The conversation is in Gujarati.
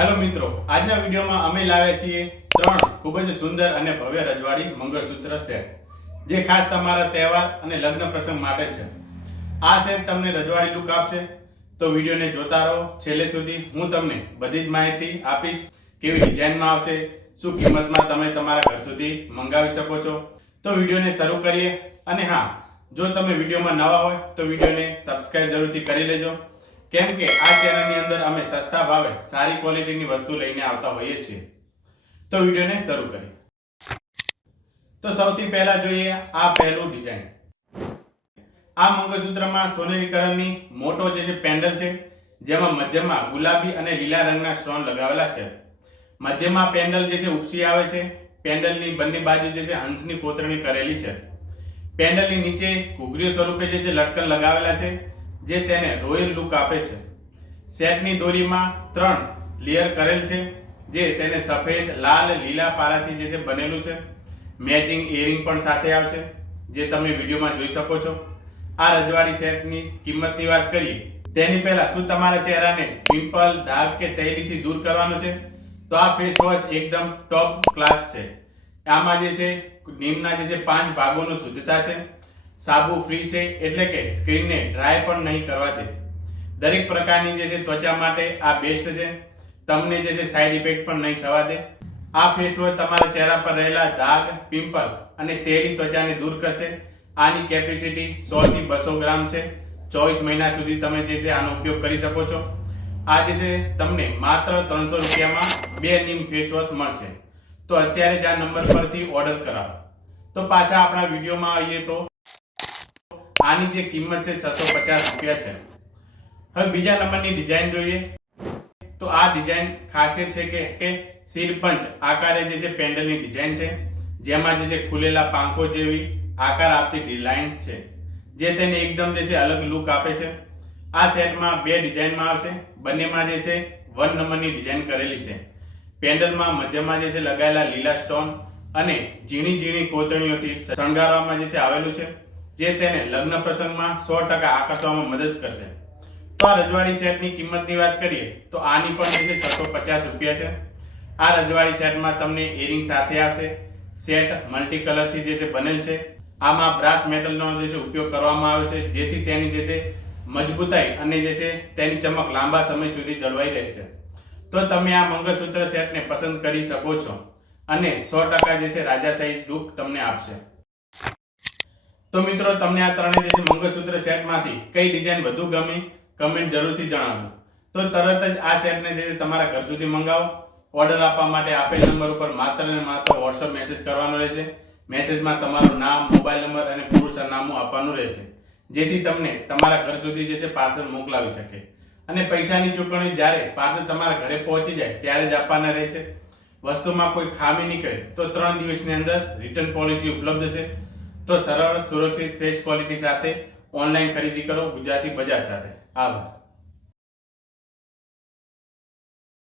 હેલો મિત્રો, આજના વિડીયોમાં અમે લાવ્યા છીએ ત્રણ ખૂબ જ સુંદર અને ભવ્ય રજવાડી મંગળસૂત્ર સેટ, જે ખાસ તમારા તહેવાર અને લગ્ન પ્રસંગ માટે છે. આ સેટ તમને રજવાડી લુક આપશે, તો વિડીયોને જોતા રહો છેલ્લે સુધી. હું તમને બધી જ માહિતી આપીશ, કેવી ડિઝાઇનમાં આવશે, શું કિંમતમાં તમે તમારા ઘર સુધી મંગાવી શકો છો. તો વિડીયોને શરૂ કરીએ. અને હા, જો તમે વિડીયોમાં નવા હોય તો વિડીયોને સબસ્ક્રાઇબ જરૂરથી કરી લેજો, કેમ કે આ ચેનલની અંદર અમે સસ્તા ભાવે સારી ક્વોલિટીની વસ્તુ લઈને આવતા હોઈએ છીએ. તો વિડીયોને શરૂ કરીએ. તો સૌથી પહેલા જોઈએ આ પહેલું ડિઝાઇન. આ મંગળસૂત્રમાં સોનેરી કલરની મોટો જે છે પેન્ડલ છે, જેમાં મધ્યમાં ગુલાબી અને લીલા રંગના સ્ટોન લગાવેલા છે. મધ્યમાં પેન્ડલ જે છે ઉપસી આવે છે. પેન્ડલની બંને બાજુ જે છે હંસની કોતરણી કરેલી છે. પેન્ડલની નીચે ઘૂઘરીઓ સ્વરૂપે જે છે લટકન લગાવેલા છે, જે તેને રોયલ લુક આપે છે. સેટની દોરીમાં 3 લેયર કરેલ છે, જે તેને સફેદ, લાલ, લીલા પારાથી જે છે બનેલું છે. મેચિંગ ઇયરિંગ પણ સાથે આવશે, જે તમે વિડીયોમાં જોઈ શકો છો. આ રજવાડી સેટની કિંમતની વાત કરીએ તેની પહેલા શું તમારા ચહેરાને પિમ્પલ, દાગ કે તૈલીથી દૂર કરવાનું છે, તો આ ફેસ વોશ એકદમ ટોપ ક્લાસ છે. આમાં જે છે નીમના જે છે 5 ભાગોનું શુદ્ધતા છે. સાબુ ફ્રી છે, એટલે કે સ્કિનને ડ્રાય પણ નહીં કરવા દે. દરેક પ્રકારની જે છે ત્વચા માટે આ બેસ્ટ છે. તમને જે છે સાઇડ ઇફેક્ટ પણ નહીં થવા દે. આ ફેસ વોશ તમારા ચહેરા પર રહેલા દાગ, પિમ્પલ અને તેલી ત્વચાને દૂર કરશે. આની કેપેસિટી 100 થી 200 ગ્રામ છે. 24 મહિના સુધી તમે જે છે આનો ઉપયોગ કરી શકો છો. આ જે છે તમને માત્ર 300 રૂપિયામાં 2 નીમ ફેસ વોશ મળશે. તો અત્યારે જ આ નંબર પરથી ઓર્ડર કરાવો. તો પાછા આપણા વિડીયોમાં આવીએ તો આની જે કિંમત છે 650 રૂપિયા છે. હવે બીજા નંબરની ડિઝાઇન જોઈએ. તો આ ડિઝાઇન ખાસિયત છે કે શિરપંચ આકારે જે છે પેન્ડલની ડિઝાઇન છે, જેમાં જે છે ખુલેલા પાંખો જેવી આકાર આપતી ડિઝાઇન છે, જે તેને એકદમ જે છે અલગ લુક આપે છે. આ સેટમાં 2 ડિઝાઇનમાં આવશે. બંનેમાં જે છે 1 નંબરની ડિઝાઇન કરેલી છે. પેન્ડલમાં મધ્યમાં જે છે લગાયેલા લીલા સ્ટોન અને ઝીણી ઝીણી કોતરણીઓથી શણગારવામાં જે છે આવેલું છે, જે તેને લગ્ન પ્રસંગમાં 100% આકર્ષવામાં મદદ કરશે. તો આ રજવાડી સેટની કિંમતની વાત કરીએ તો આની પણ જે છે 650 રૂપિયા છે. આ રજવાડી સેટમાં તમને ઇયરિંગ સાથે આવશે. સેટ મલ્ટી કલરથી જે છે બનેલ છે. આમાં બ્રાસ મેટલનો જે છે ઉપયોગ કરવામાં આવ્યો છે, જેથી તેની જે છે મજબૂતાઈ અને જે છે તેની ચમક લાંબા સમય સુધી જળવાઈ રહે છે. તો તમે આ મંગળસૂત્ર સેટને પસંદ કરી શકો છો અને 100% જે છે રાજાશાહી લુક તમને આપશે. તો મિત્રો, તમને આ ત્રણે જે છે મંગળસૂત્ર સેટમાંથી કઈ ડિઝાઇન વધુ ગમી, કમેન્ટ જરૂરથી જણાવજો. તો તરત જ આ સેટને જે છે તમારા ઘર સુધી મંગાવો. ઓર્ડર આપવા માટે આપેલ નંબર ઉપર માત્ર ને માત્ર WhatsApp મેસેજ કરવાનો રહેશે. મેસેજમાં તમારું નામ, મોબાઈલ નંબર અને પૂરું સરનામું આપવાનું રહેશે, જેથી તમને તમારા ઘર સુધી જે છે પાર્સલ મોકલાવી શકે. અને પૈસાની ચૂકવણી જ્યારે પાર્સલ તમારા ઘરે પહોંચી જાય ત્યારે જ આપવાના રહેશે. વસ્તુમાં કોઈ ખામી નીકળે તો 3 દિવસની અંદર રિટર્ન પોલિસી ઉપલબ્ધ છે. તો સરળ, સુરક્ષિત, શ્રેષ્ઠ ક્વોલિટી સાથે ઓનલાઈન ખરીદી કરો ગુજરાતી બજાર સાથે. આભાર.